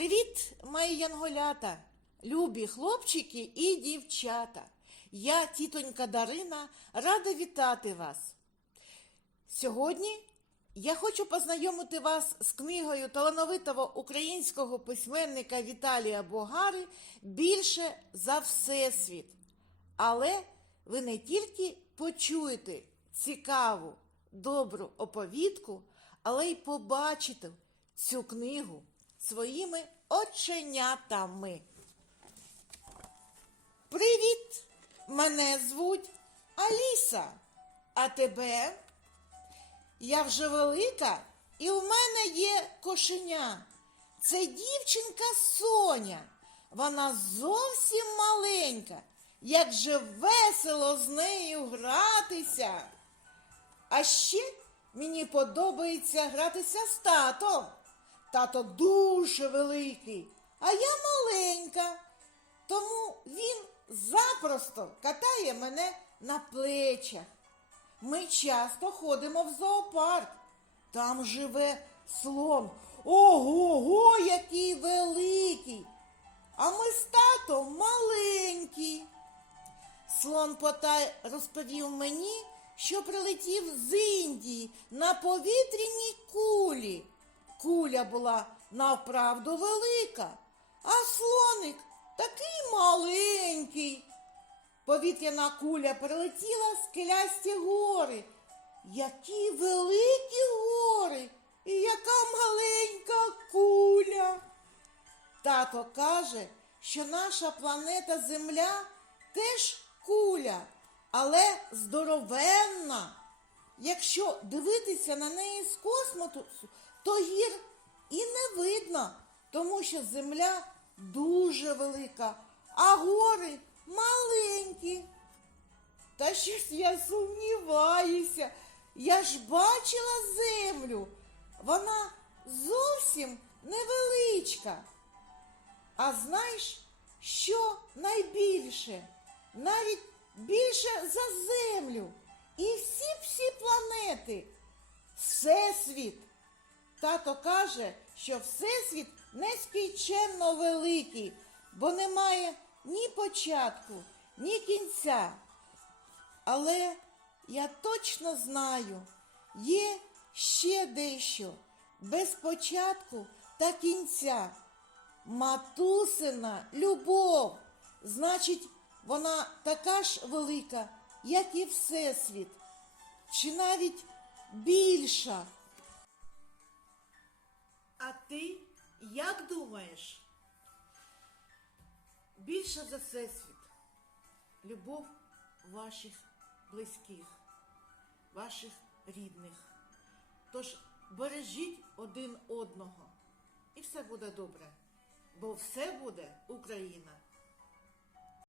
Привіт, мої янголята, любі хлопчики і дівчата. Я, тітонька Дарина, рада вітати вас. Сьогодні я хочу познайомити вас з книгою талановитого українського письменника Віталія Богари більше за всесвіт. Але ви не тільки почуєте цікаву, добру оповідку, але й побачите цю книгу своїми оченятами. Привіт! Мене звуть Аліса. А тебе? Я вже велика, і у мене є кошеня. Це дівчинка Соня. Вона зовсім маленька. Як же весело з нею гратися. А ще мені подобається гратися з татом. Тато дуже великий, а я маленька. Тому він запросто катає мене на плечах. Ми часто ходимо в зоопарк. Там живе слон. Ого-го, який великий. А ми з татом маленькі. Слон Потай розповів мені, що прилетів з Індії на повітряній. Куля була навправду велика, а слоник такий маленький. Повітряна куля прилетіла з скелясті гори. Які великі гори і яка маленька куля. Тато каже, що наша планета Земля теж куля, але здоровенна. Якщо дивитися на неї з космосу, то гір і не видно, тому що земля дуже велика, а гори маленькі. Та щось я сумніваюся. Я ж бачила землю. Вона зовсім невеличка. А знаєш, що найбільше? Навіть більше за землю і всі-всі планети. Всесвіт. Тато каже, що Всесвіт нескінченно великий, бо немає ні початку, ні кінця. Але я точно знаю, є ще дещо без початку та кінця. Матусина любов, значить, вона така ж велика, як і Всесвіт, чи навіть більша. А ти як думаєш? Більше за всесвіт. Любов ваших близьких, ваших рідних. Тож бережіть один одного, і все буде добре, бо все буде Україна.